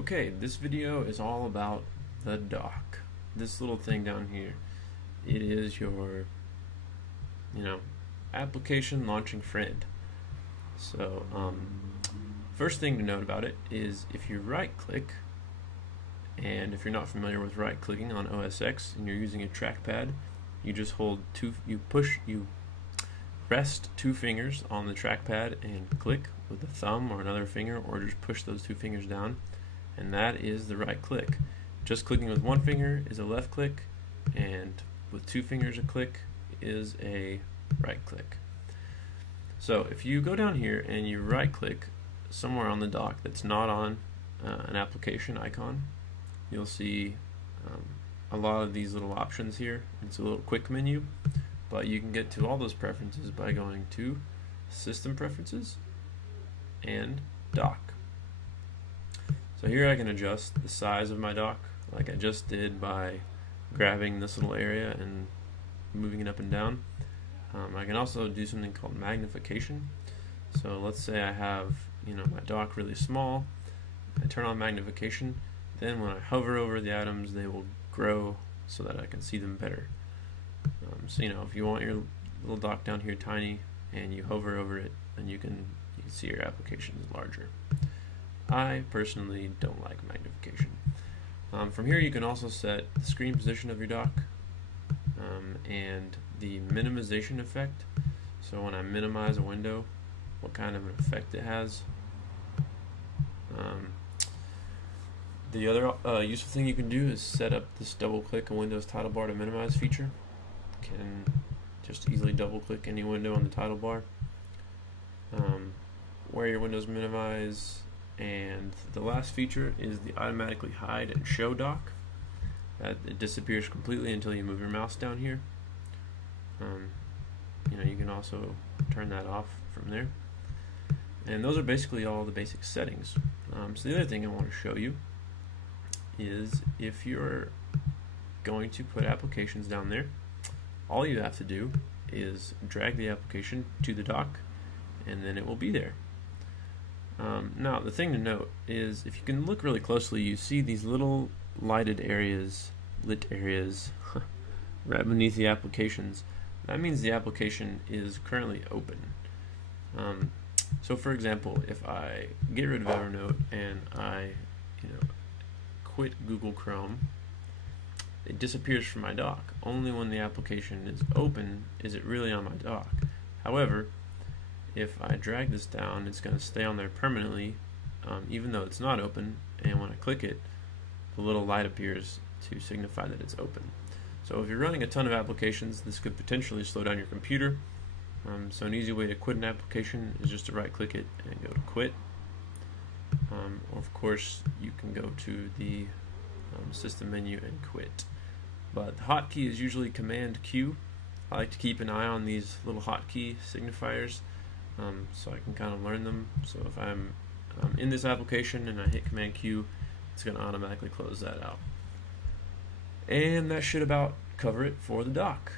Okay, this video is all about the dock. This little thing down here. It is your, application launching friend. So, first thing to note about it is if you right click, and if you're not familiar with right clicking on OS X and you're using a trackpad, you just you rest two fingers on the trackpad and click with a thumb or another finger, or just push those two fingers down, and that is the right click. Just clicking with one finger is a left click, and with two fingers a click is a right click. So if you go down here and you right click somewhere on the dock that's not on an application icon, you'll see a lot of these little options here. It's a little quick menu, but you can get to all those preferences by going to System Preferences and Dock. So here I can adjust the size of my dock like I just did by grabbing this little area and moving it up and down. I can also do something called magnification. So let's say I have my dock really small. I turn on magnification. Then when I hover over the items, they will grow so that I can see them better. So if you want your little dock down here tiny and you hover over it, then you can see your applications larger. I personally don't like magnification. From here you can also set the screen position of your dock and the minimization effect. So when I minimize a window, what kind of an effect it has. The other useful thing you can do is set up this double click a Windows title bar to minimize feature. You can just easily double click any window on the title bar, where your windows minimize. And the last feature is the automatically hide and show dock. It disappears completely until you move your mouse down here. You can also turn that off from there. And those are basically all the basic settings. So the other thing I want to show you is if you're going to put applications down there, all you have to do is drag the application to the dock, and then it will be there. Now the thing to note is if you can look really closely, you see these little lit areas right beneath the applications. That means the application is currently open. So for example, if I get rid of Evernote and I quit Google Chrome, it disappears from my dock. Only when the application is open is it really on my dock. However, if I drag this down, it's going to stay on there permanently, even though it's not open, and when I click it, the little light appears to signify that it's open. So if you're running a ton of applications, this could potentially slow down your computer. So an easy way to quit an application is just to right click it and go to quit. Or of course you can go to the system menu and quit. But the hotkey is usually Command Q. I like to keep an eye on these little hotkey signifiers so I can kind of learn them. So if I'm in this application and I hit Command Q, it's going to automatically close that out. And that should about cover it for the dock.